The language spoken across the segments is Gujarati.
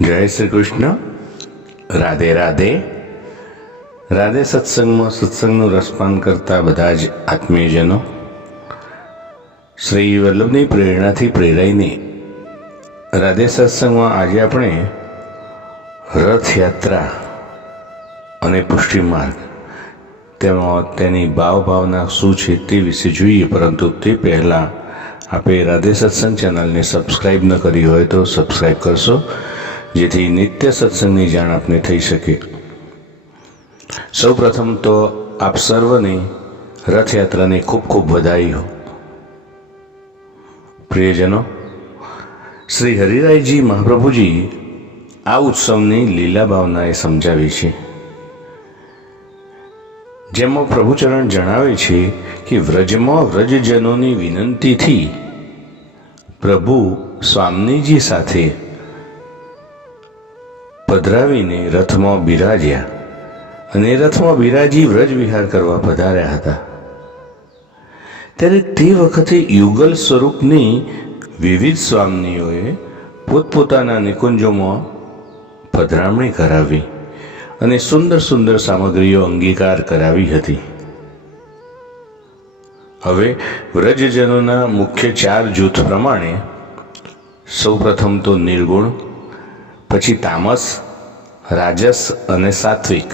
જય શ્રી કૃષ્ણ. રાધે રાધે. રાધે સત્સંગમાં સત્સંગનું રસપાન કરતા બધા જ આત્મીયજનો શ્રી વલ્લભની પ્રેરણાથી પ્રેરાઈને રાધે સત્સંગમાં આજે આપણે રથયાત્રા અને પુષ્ટિ માર્ગ તેમાં તેની ભાવના શું છે તે વિશે જોઈએ. પરંતુ તે પહેલાં આપે રાધે સત્સંગ ચેનલને સબસ્ક્રાઈબ ન કરી હોય તો સબસ્ક્રાઈબ કરશો, જેથી નિત્ય સત્સંગની જાણ આપને થઈ શકે. સૌ પ્રથમ તો આપ સર્વને રથયાત્રાની ખૂબ ખૂબ વધાઈ હો. પ્રિયજનો, શ્રી હરિરાયજી મહાપ્રભુજી આ ઉત્સવની લીલા ભાવનાએ સમજાવી છે, જેમાં પ્રભુચરણ જણાવે છે કે વ્રજમાં વ્રજજનોની વિનંતીથી પ્રભુ સ્વામીજી સાથે પધરાવીને રથમાં બિરાજ્યા અને રથમાં બિરાજી વ્રજ વિહાર કરવા પધાર્યા હતા. ત્યારે તે વખતે યુગલ સ્વરૂપની વિવિધ સ્વામીઓએ પોતપોતાના નિકુંજોમાં પધરામણી કરાવી અને સુંદર સુંદર સામગ્રીઓ અંગીકાર કરાવી હતી. હવે વ્રજજનોના મુખ્ય 4 જૂથ પ્રમાણે સૌ પ્રથમ તો નિર્ગુણ, પછી તામસ, રાજસ અને સાત્વિક.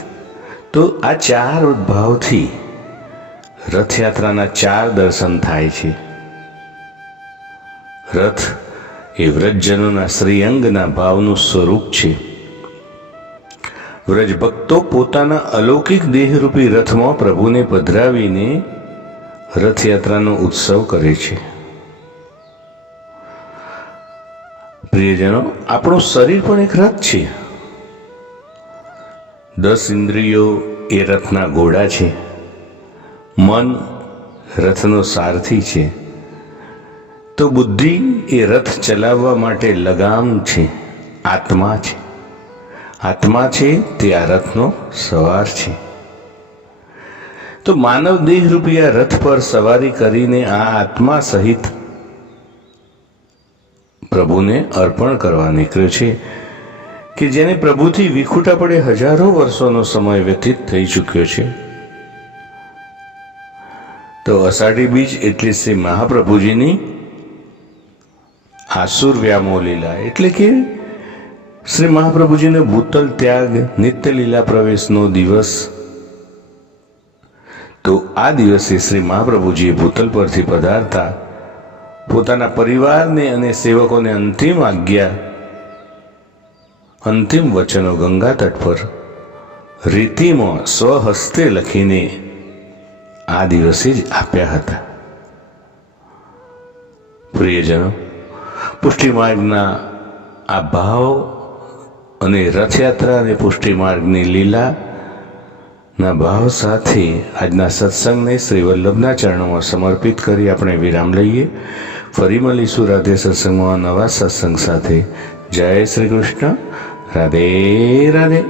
તો આ 4 ભાવથી રથયાત્રાના 4 દર્શન થાય છે. રથ એ વ્રજજનોના શ્રીઅંગના ભાવનું સ્વરૂપ છે. વ્રજ ભક્તો પોતાના અલૌકિક દેહરૂપી રથમાં પ્રભુને પધરાવીને રથયાત્રાનો ઉત્સવ કરે છે. પ્રિયજનો, આપણું શરીર પણ એક રથ છે. 10 ઇન્દ્રિયો એ રથના ઘોડા છે. મન રથનો સારથી છે. તો બુદ્ધિ એ રથ ચલાવવા માટે લગામ છે, આત્મા છે. આત્મા છે તે આ રથનો સવાર છે. તો માનવ દેહરૂપી આ રથ પર સવારી કરીને આ આત્મા સહિત પ્રભુને અર્પણ કરવા નીકળ્યો છે, કે જેને પ્રભુથી વિખૂટા પડે હજારો વર્ષોનો સમય વ્યતીત થઈ ચૂક્યો છે. તો અષાઢી બીજ એટલે શ્રી મહાપ્રભુજીની આસુર વ્યામો લીલા, એટલે કે શ્રી મહાપ્રભુજીનો ભૂતલ ત્યાગ, નિત્ય લીલા પ્રવેશનો દિવસ. તો આ દિવસે શ્રી મહાપ્રભુજીએ ભૂતલ પરથી પધારતા પોતાના પરિવારને અને સેવકોને અંતિમ આજ્ઞા, અંતિમ વચનો ગંગા તટ પર રીતિમાં સ્વહસ્તે લખીને આ દિવસે જ આપ્યા હતા. પ્રિયજનો, પુષ્ટિ માર્ગના આ ભાવ અને રથયાત્રા અને પુષ્ટિ માર્ગની લીલા ના ભાવ સાથે આજના સત્સંગને શ્રી વલ્લભના ચરણોમાં સમર્પિત કરી આપણે વિરામ લઈએ. ફરી મળીશું રાધે સત્સંગમાં નવા સત્સંગ સાથે. જય શ્રી કૃષ્ણ. રાધે રાધે.